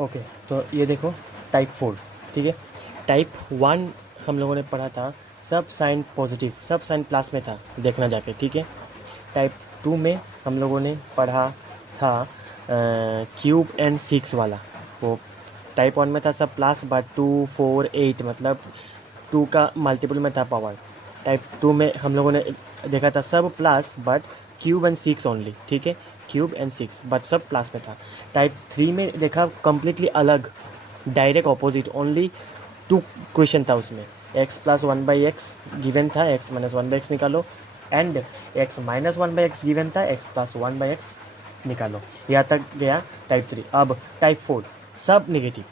Okay, तो ये देखो टाइप 4, ठीक है। टाइप 1 हम लोगों ने पढ़ा था, सब साइन पॉजिटिव, सब साइन प्लस में था, देखना जाके, ठीक है। टाइप 2 में हम लोगों ने पढ़ा था क्यूब एंड 6 वाला। वो टाइप 1 में था सब प्लस, बट 2 4 8 मतलब 2 का मल्टीपल में था पावर। टाइप 2 में हम लोगों ने देखा था सब plus but cube and 6 only, ठीक है। क्यूब एंड 6 बट सब प्लस में था। टाइप 3 में देखा कम्प्लीटली अलग, डायरेक्ट ऑपोजिट, ओनली 2 क्वेश्चन था उसमें। एक्स प्लस 1/x गिवन था, एक्स माइनस 1/x निकालो, and x minus 1/x given था, एक्स प्लस 1/x निकालो। यहाँ तक गया टाइप 3। अब टाइप 4 सब निगेटिव,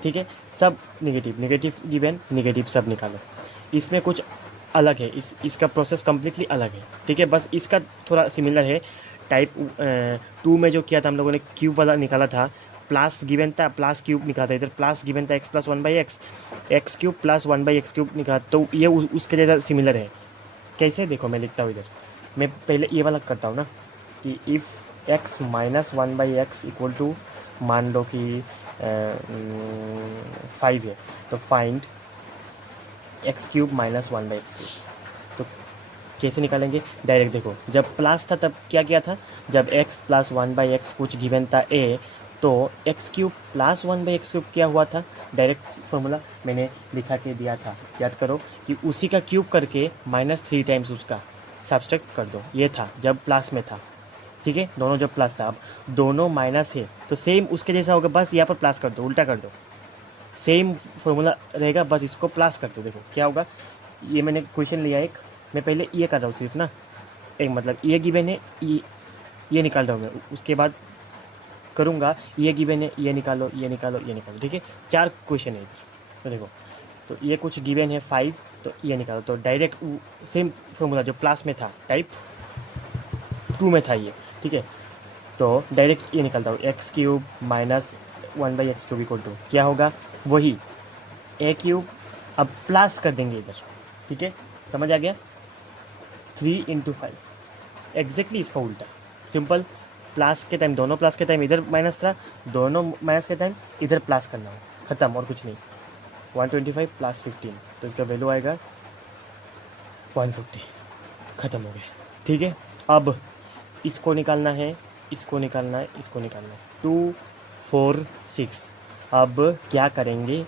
ठीक है। सब निगेटिव, निगेटिव गिवन, निगेटिव सब निकालो। इसमें कुछ अलग है, इसका प्रोसेस कम्प्लीटली अलग है, ठीक है। बस इसका थोड़ा सिमिलर है। टाइप 2 में जो किया था हम लोगों ने, क्यूब वाला निकाला था, प्लस गिवन था, प्लस क्यूब निकाला था, इधर प्लस गिवन था, x plus 1/x, x cube plus 1/x cube निकाला, तो ये उसके जैसा सिमिलर है। कैसे, देखो मैं लिखता हूँ इधर। मैं पहले ये वाला करता हूँ ना, कि if x minus 1/x equal to, मान लो कि 5 है, तो find x cube minus 1/x cube. तो कैसे निकालेंगे, डायरेक्ट देखो, जब प्लस था तब क्या किया था, जब x प्लस 1/x कुछ गिवन था a, तो x cube plus 1/x cube क्या हुआ था, डायरेक्ट फॉर्मूला मैंने लिखा के दिया था, याद करो, कि उसी का क्यूब करके -3 टाइम्स उसका सब्सट्रैक्ट कर दो। ये था जब प्लस में था, ठीक है। दोनों जब प्लस था, अब दोनों माइनस है तो सेम उसके जैसा होगा, बस यहाँ पर प्लस कर दो, उल्टा कर दो, सेम फॉर्मूला रहेगा, बस इसको प्लस कर दो। देखो क्या होगा, ये मैंने क्वेश्चन लिया एक, मैं पहले ये कर रहा हूँ सिर्फ ना, एक मतलब ये गिवन है, ये निकाल रहा हूँ मैं, उसके बाद करूँगा ये गिवन है, ये निकालो, ये निकालो, ये निकालो, ठीक है। 4 क्वेश्चन है इधर, तो देखो, तो ये कुछ गिवन है 5, तो ये निकालो, तो डायरेक्ट सेम फॉर्मूला जो प्लस में था टाइप 2 में था ये, ठीक है। तो डायरेक्ट ये निकालता हूँ, x cube minus 1/x cube equal to क्या होगा, वही ए क्यूब, अब प्लस कर देंगे इधर, ठीक है। समझ आ गया, 3 × 5, एग्जैक्टली इसका उल्टा, सिंपल। प्लस के टाइम, दोनों प्लस के टाइम इधर माइनस था, दोनों माइनस के टाइम इधर प्लस करना है, ख़त्म, और कुछ नहीं। 125 + 15, तो इसका वैल्यू आएगा 150, ख़त्म हो गया, ठीक है। अब इसको निकालना है, इसको निकालना है, इसको निकालना है, 2 4 6। अब क्या करेंगे,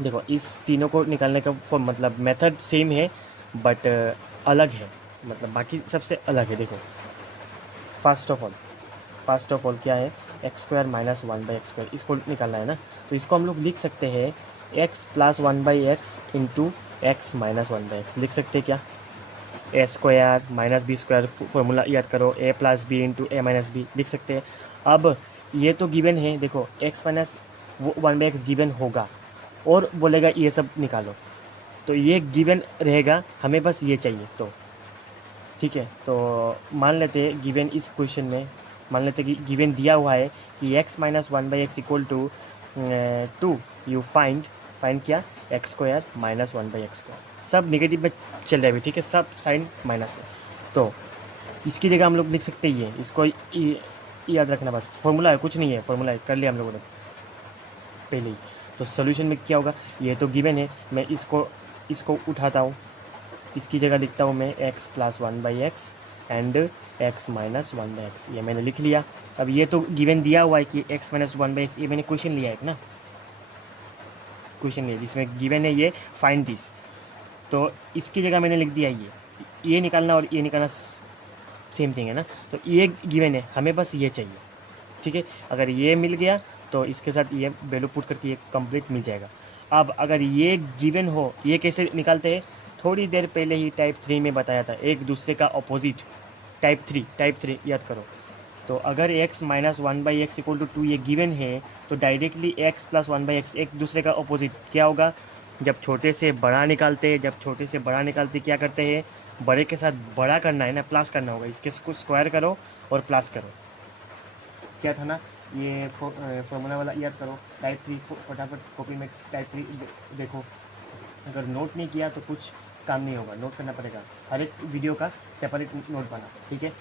देखो इस तीनों को निकालने का मतलब मेथड सेम है, बट अलग है, मतलब बाकी सबसे अलग है। देखो, फर्स्ट ऑफ ऑल क्या है, x² - 1/x², इसको निकालना है ना, तो इसको हम लोग लिख सकते हैं x + 1/x into x minus 1/x, लिख सकते हैं क्या, a² - b² फॉर्मूला याद करो, a + b into a - b लिख सकते हैं। अब ये तो गिवन है, देखो x माइनस 1/x गिवन होगा, और बोलेगा ये सब निकालो, तो ये गिवन रहेगा, हमें बस ये चाहिए, तो ठीक है। तो मान लेते हैं गिवन इस क्वेश्चन में, मान लेते हैं कि गिवन दिया हुआ है कि x minus 1/x equal to 2, you find क्या, x² - 1/x², सब निगेटिव में चल रहा है अभी, ठीक है, सब साइन माइनस है, तो इसकी जगह हम लोग लिख सकते ही है, इसको याद रखना, बस फॉर्मूला है, कुछ नहीं है, फॉर्मूला है, कर लिया हम लोगों ने पहले ही। तो सोल्यूशन में क्या होगा, ये तो गिवन है, मैं इसको इसको उठाता हूँ, इसकी जगह लिखता हूँ मैं x + 1/x and x - 1/x, ये मैंने लिख लिया। अब ये तो गिवन दिया हुआ है कि x - 1/x, ये मैंने क्वेश्चन लिया है ना, क्वेश्चन लिया जिसमें गिवन है ये फाइंड दिस, तो इसकी जगह मैंने लिख दिया ये निकालना और ये निकालना सेम थिंग है ना, तो ये गिवन है, हमें बस ये चाहिए, ठीक है। अगर ये मिल गया तो इसके साथ ये वैल्यू पुट करके ये कंप्लीट मिल जाएगा। अब अगर ये गिवन हो, ये कैसे निकालते हैं, थोड़ी देर पहले ही टाइप 3 में बताया था, एक दूसरे का अपोजिट, टाइप 3 याद करो। तो अगर x - 1/x इक्वल टू 2 ये गिवन है, तो डायरेक्टली x + 1/x एक दूसरे का अपोजिट क्या होगा, जब छोटे से बड़ा निकालते हैं, जब छोटे से बड़ा निकालते क्या करते हैं, बड़े के साथ बड़ा करना है ना, प्लस करना होगा, इसके स्क्वायर करो और प्लस करो, क्या था ना, ये फॉर्मूला वाला याद करो। टाइप 3 फटाफट कॉपी में टाइप 3 देखो, अगर नोट नहीं किया तो कुछ काम नहीं होगा, नोट करना पड़ेगा, हर एक वीडियो का सेपरेट नोट बना, ठीक है।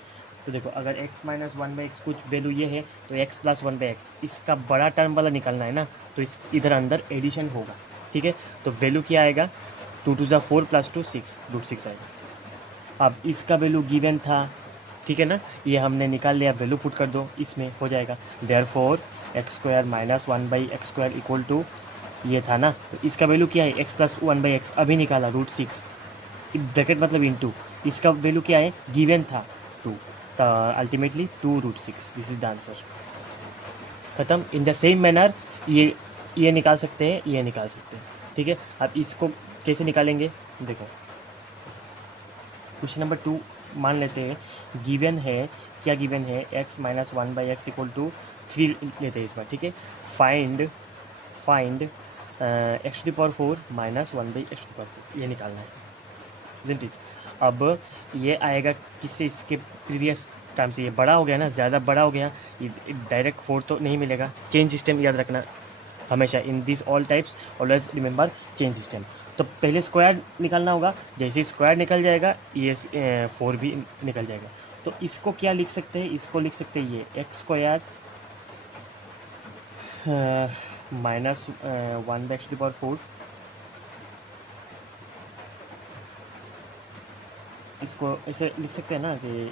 तो देखो अगर x minus one by x कुछ वैल्यू ये है तो x plus one by x इसका बड़ा टर्म वाला निकालना है ना, तो इस इधर अंदर एडिशन होगा, ठीक है। तो वैल्यू क्या आएगा, 2 × 4 + 2 6 √6 आएगा। अब इसका वैल्यू गिवन था, ठीक है ना, ये हमने निकाल लिया, वैल्यू पुट कर दो, इसमें हो जाएगा therefore x² minus one by x square equal to ये था ना, तो इसका वैल्यू क्या है, x plus one by x अभी निकाला √6 ब्रैकेट मतलब इनटू, इसका वैल्यू क्या है, गिवन था 2, ultimately 2 √6, this is the answer. खत्म। इन द सेम मैनर ये निकाल सकते हैं, ये निकाल सकते हैं, ठीक है। अब इसको कैसे निकालेंगे, देखो क्वेश्चन नंबर 2 मान लेते हैं, गिवन है, क्या गिवन है, x minus one by x equal to 3 लेते हैं इस बार, ठीक है। Find x⁴ minus one by x⁴ ये निकालना है, isn't it? अब ये आएगा किससे, इसके प्रीवियस टाइम से, ये बड़ा हो गया ना, ज़्यादा बड़ा हो गया, ये डायरेक्ट 4 तो नहीं मिलेगा, चेंज सिस्टम याद रखना हमेशा, in this all types always remember change system. तो पहले स्क्वायर निकालना होगा, जैसे ही स्क्वायर निकल जाएगा ये 4 भी निकल जाएगा। तो इसको क्या लिख सकते हैं, इसको लिख सकते हैं ये x² minus one by x⁴, इसको ऐसे लिख सकते हैं ना कि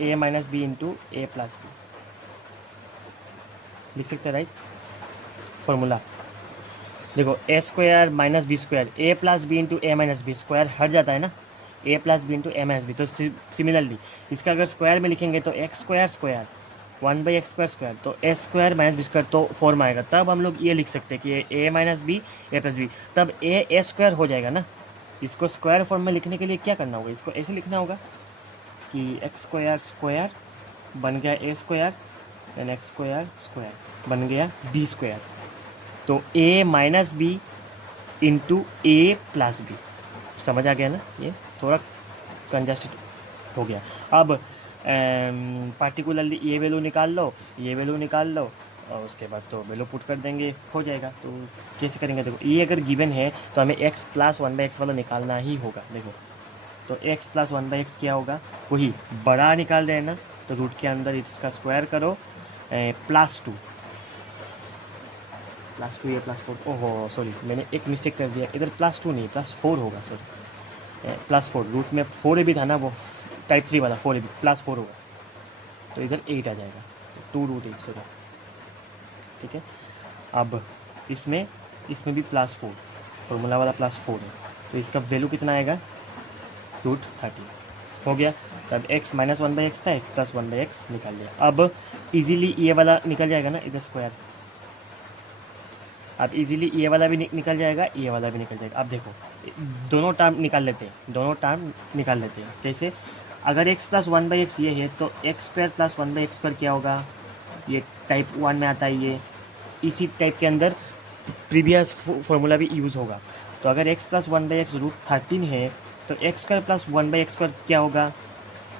a minus b into a plus b लिख सकते हैं, राइट। फॉर्मूला देखो a² minus b², a plus B into A minus B, square हट जाता है ना, a plus B into A minus b. तो सिमिलरली इसका अगर स्क्वायर में लिखेंगे तो x² वन बाई x², तो a² माइनस b² तो फॉर्म आएगा, तब हम लोग ये लिख सकते हैं कि a minus B A plus b, तब a² हो जाएगा ना। इसको स्क्वायर फॉर्म में लिखने के लिए क्या करना होगा, इसको ऐसे लिखना होगा कि x² बन गया a² एंड x² बन गया b², तो a minus b into a plus b, समझ आ गया ना, ये थोड़ा कंजस्टेड हो गया। अब पार्टिकुलरली ये वैल्यू निकाल लो, ये वैल्यू निकाल लो, और उसके बाद तो वैल्यू पुट कर देंगे, हो जाएगा। तो कैसे करेंगे, देखो ये अगर गिवन है तो हमें x plus one by x वाला निकालना ही होगा। देखो तो x plus one by x क्या होगा, वही बड़ा निकाल रहे हैं ना, तो रूट के अंदर इसका स्क्वायर करो, +2 ये +4, ओहो सॉरी मैंने एक मिस्टेक कर दिया, इधर +2 नहीं +4 होगा, सॉरी +4, रूट में 4 भी था ना, वो टाइप 3 वाला 4 +4 होगा, तो इधर 8 आ जाएगा, तो 2√8 होगा, ठीक है। अब इसमें भी +4, फॉर्मूला वाला +4 है, तो इसका वैल्यू कितना आएगा, √30 हो गया। तब x minus one by x था, x plus one by x निकाल लिया। अब इजीली ये वाला निकल जाएगा ना, इधर स्क्वायर, अब इजीली ये वाला भी निकल जाएगा, ये वाला भी निकल जाएगा। अब देखो दोनों टर्म निकाल लेते हैं, कैसे, अगर x plus one by x ये है तो x² प्लस वन बाई एक्स² क्या होगा, ये टाइप 1 में आता है, ये इसी टाइप के अंदर प्रीवियस फॉर्मूला भी यूज़ होगा। तो अगर x plus one by x √13 है तो x² प्लस वन बाई एक्स² क्या होगा,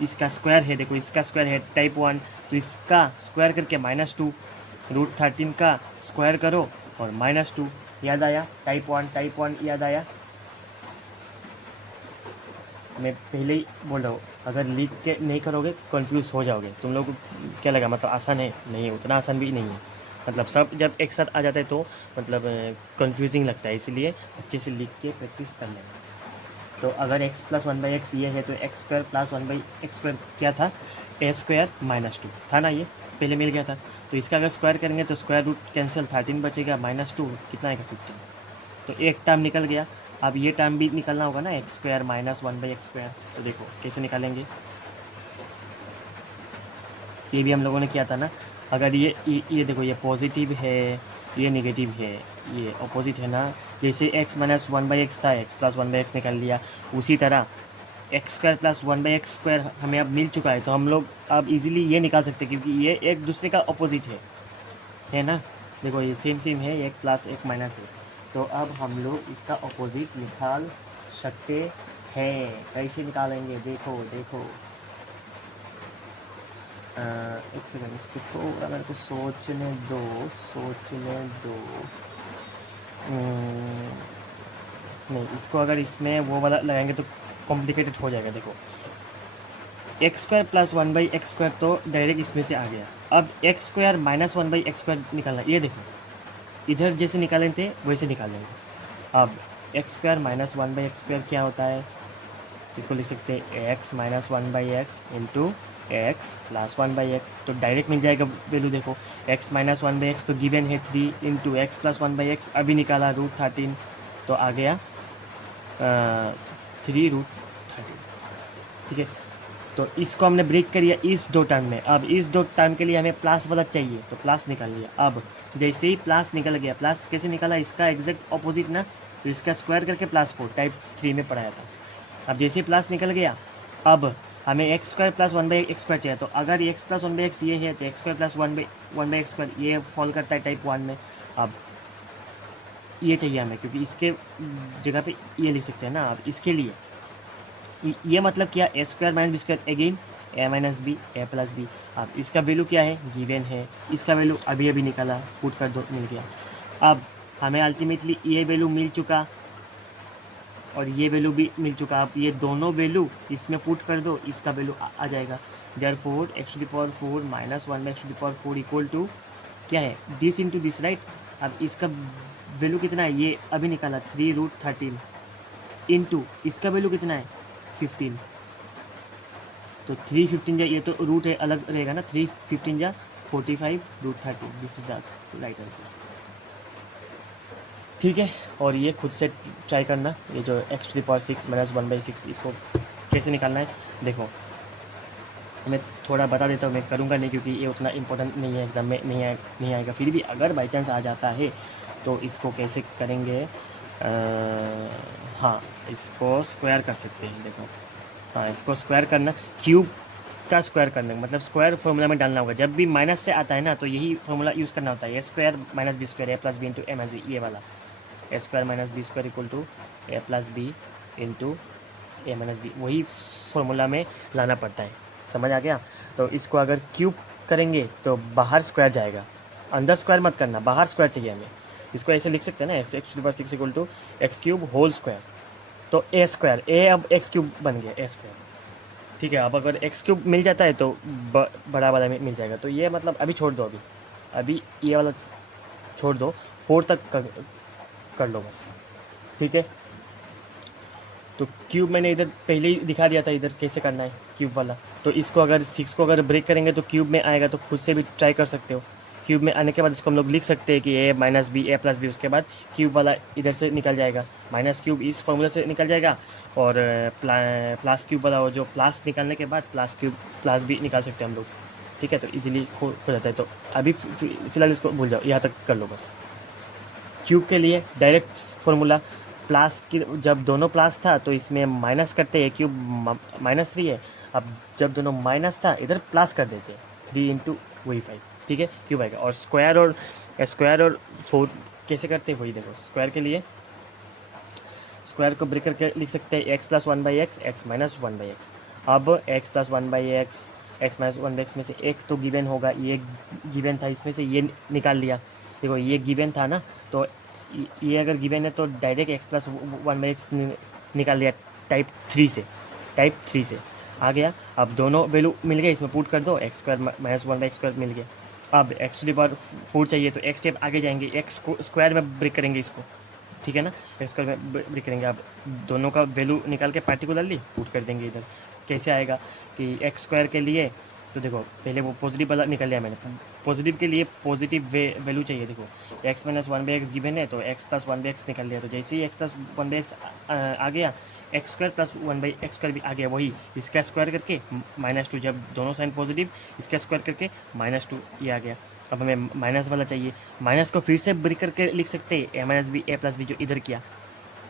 इसका स्क्वायर है, देखो इसका स्क्वायर है टाइप 1, तो इसका स्क्वायर करके -2, √13 का स्क्वायर करो और -2, याद आया, टाइप 1 याद आया। मैं पहले ही बोल रहा हूँ, अगर लिख के नहीं करोगे कंफ्यूज हो जाओगे। तुम लोग को क्या लगा, मतलब आसान है, नहीं उतना आसान भी नहीं है, मतलब सब जब एक साथ आ जाता है तो मतलब कंफ्यूजिंग लगता है, इसलिए अच्छे से लिख के प्रैक्टिस कर लेना। तो अगर x plus one by x ये है तो x² प्लस वन बाई एक्स² क्या था, a² -2 था ना, ये पहले मिल गया था। तो इसका अगर स्क्वायर करेंगे तो स्क्वायर रूट कैंसिल, 13 बचेगा, -2 कितना आएगा 15, तो एक टर्म निकल गया। अब ये टर्म भी निकलना होगा ना, x² माइनस वन बाई एक्स², तो देखो कैसे निकालेंगे, ये भी हम लोगों ने किया था ना। अगर ये देखो ये पॉजिटिव है, ये नेगेटिव है, ये अपोजिट है ना, जैसे x minus one by x था, x plus one by x निकाल लिया, उसी तरह x² प्लस वन बाई एक्स² हमें अब मिल चुका है, तो हम लोग अब इजीली ये निकाल सकते हैं, क्योंकि ये एक दूसरे का अपोजिट है ना। देखो ये सेम है, एक प्लस एक माइनस है, तो अब हम लोग इसका अपोजिट निकाल सकते हैं। कैसे निकालेंगे, देखो एक सेकंड, इसको थोड़ा मेरे को सोचने दो। नहीं, इसको अगर इसमें वो वाला लगाएंगे तो कॉम्प्लिकेटेड हो जाएगा। देखो x square plus one by x square तो डायरेक्ट इसमें से आ गया। अब x square minus one by x square निकालना, ये देखो इधर जैसे निकाले थे वैसे निकालेंगे। अब x square minus one by x square क्या होता है, इसको लिख सकते हैं x minus one by x into x plus one by x, तो डायरेक्ट मिल जाएगा वैल्यू। देखो x minus one by x तो गिवन है 3 into x plus one by x, अभी निकाला √13, तो आ गया 3√13। ठीक है, तो इसको हमने ब्रेक करिए इस दो टर्म में। अब इस दो टर्म के लिए हमें प्लस वाला चाहिए, तो प्लस निकाल लिया। अब जैसे ही प्लस निकल गया, प्लस कैसे निकाला, इसका एग्जैक्ट ऑपोजिट ना, तो इसका स्क्वायर करके +4 टाइप 3 में पढ़ाया था। अब जैसे ही प्लस निकल गया, अब हमें x square plus one by x square चाहिए, तो अगर x plus one by x ये है तो x square plus one by x square ये फॉल करता है टाइप 1 में। अब ये चाहिए हमें, क्योंकि इसके जगह पे ये लिख सकते हैं ना। अब इसके लिए ये मतलब क्या, A square minus B square again A minus B A plus B. अब इसका वैल्यू क्या है, गिवन है, इसका वैल्यू अभी अभी निकाला, पुट कर दो, मिल गया। अब हमें अल्टीमेटली ये वैल्यू मिल चुका और ये वैल्यू भी मिल चुका। अब ये दोनों वैल्यू इसमें पुट कर दो, इसका वैल्यू आ जाएगा। Therefore x⁴ minus 1/x⁴ equal to क्या है, दिस इंटू दिस, राइट। अब इसका वैल्यू कितना है, ये अभी निकाला 3√13 इंटू इसका वैल्यू कितना है 15, तो 315 जा, ये तो रूट है अलग रहेगा ना, 315 जा 45√13, this is the right answer. ठीक है, और ये खुद से ट्राई करना, ये जो x⁴ माइनस 1/6 इसको कैसे निकालना है। देखो मैं थोड़ा बता देता हूँ, मैं करूँगा नहीं क्योंकि ये उतना इम्पोर्टेंट नहीं है, एग्ज़ाम में नहीं आएगा। फिर भी अगर बाई चांस आ जाता है तो इसको कैसे करेंगे, हाँ इसको स्क्वायर कर सकते हैं। देखो हाँ, इसको स्क्वायर करना, क्यूब का स्क्वायर करना, मतलब स्क्वायर फॉर्मूला में डालना होगा। जब भी माइनस से आता है ना तो यही फॉर्मूला यूज़ करना होता है, A square minus B square A plus B into A minus B, ये वाला A square minus B square equal to A plus B into A minus B, वही फॉर्मूला में लाना पड़ता है। समझ आ गया। तो इसको अगर क्यूब करेंगे तो बाहर स्क्वायर जाएगा, अंदर स्क्वायर मत करना, बाहर स्क्वायर चाहिए हमें। इसको ऐसे लिख सकते हैं ना, x⁴ equal to x³ whole square, तो ए स्क्वायर, ए अब x³ बन गया ए स्क्वायर। ठीक है, अब अगर x³ मिल जाता है तो बड़ा वाला मिल जाएगा। तो ये मतलब अभी छोड़ दो, अभी ये वाला छोड़ दो, 4 तक कर लो बस। ठीक है, तो क्यूब मैंने इधर पहले ही दिखा दिया था, इधर कैसे करना है क्यूब वाला। तो इसको अगर 6 को अगर ब्रेक करेंगे तो क्यूब में आएगा, तो खुद से भी ट्राई कर सकते हो। क्यूब में आने के बाद इसको हम लोग लिख सकते हैं कि ए माइनस बी ए प्लस बी, उसके बाद क्यूब वाला इधर से निकल जाएगा, माइनस क्यूब इस फॉर्मूला से निकल जाएगा, और प्लस क्यूब वाला, जो प्लस निकालने के बाद प्लस क्यूब प्लस भी निकाल सकते हैं हम लोग। ठीक है, तो इजीली हो जाता है। तो अभी फ़िलहाल इसको भूल जाओ, यहाँ तक कर लो बस। क्यूब के लिए डायरेक्ट फार्मूला, प्लस की जब दोनों प्लस था तो इसमें माइनस करते हैं, क्यूब -3 है। अब जब दोनों माइनस था इधर प्लस कर देते हैं, 3 इंटू वही 5। ठीक है, क्यूब आएगा। और स्क्वायर और 4 कैसे करते हैं वही देखो। स्क्वायर के लिए स्क्वायर को ब्रेक करके लिख सकते हैं x + 1/x x - 1/x। अब x + 1/x x - 1/x में से एक तो गिवन होगा, ये गिवन था, इसमें से ये निकाल लिया। देखो ये गिवन था ना, तो ये अगर गिवन है तो डायरेक्ट x + 1/x निकाल लिया टाइप 3 से आ गया। अब दोनों वैल्यू मिल गए, इसमें पुट कर दो, x² - 1/x² मिल गया। अब x⁴ चाहिए तो x स्टेप आगे जाएंगे, x को स्क्वायर में ब्रेक करेंगे इसको। ठीक है ना, x स्क्वायर में ब्रेक करेंगे। अब दोनों का वैल्यू निकाल के पार्टिकुलरली पुट कर देंगे इधर। कैसे आएगा कि x² के लिए, तो देखो पहले वो पॉजिटिव वाला निकल लिया मैंने, पॉजिटिव के लिए पॉजिटिव वैल्यू चाहिए। देखो x - 1/x गिवन है तो x + 1/x निकल लिया, तो जैसे ही x + 1/x आ गया, x² + 1/x² भी आ गया, वही इसका स्क्वायर करके -2, जब दोनों साइन पॉजिटिव इसका स्क्वायर करके -2 ये आ गया। अब हमें माइनस वाला चाहिए, माइनस को फिर से ब्रेक करके लिख सकते हैं a - b a + b, जो इधर किया,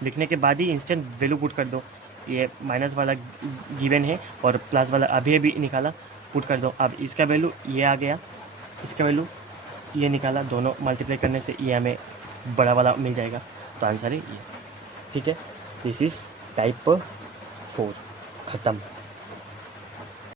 लिखने के बाद ही इंस्टेंट वैल्यू पुट कर दो। ये माइनस वाला गिवन है और प्लस वाला अभी निकाला, पुट कर दो। अब इसका वैल्यू ये आ गया, इसका वैल्यू ये निकाला, दोनों मल्टीप्लाई करने से ये हमें बड़ा वाला मिल जाएगा। तो आंसर है ये। ठीक है, दिस इज़ टाइप 4 ख़त्म।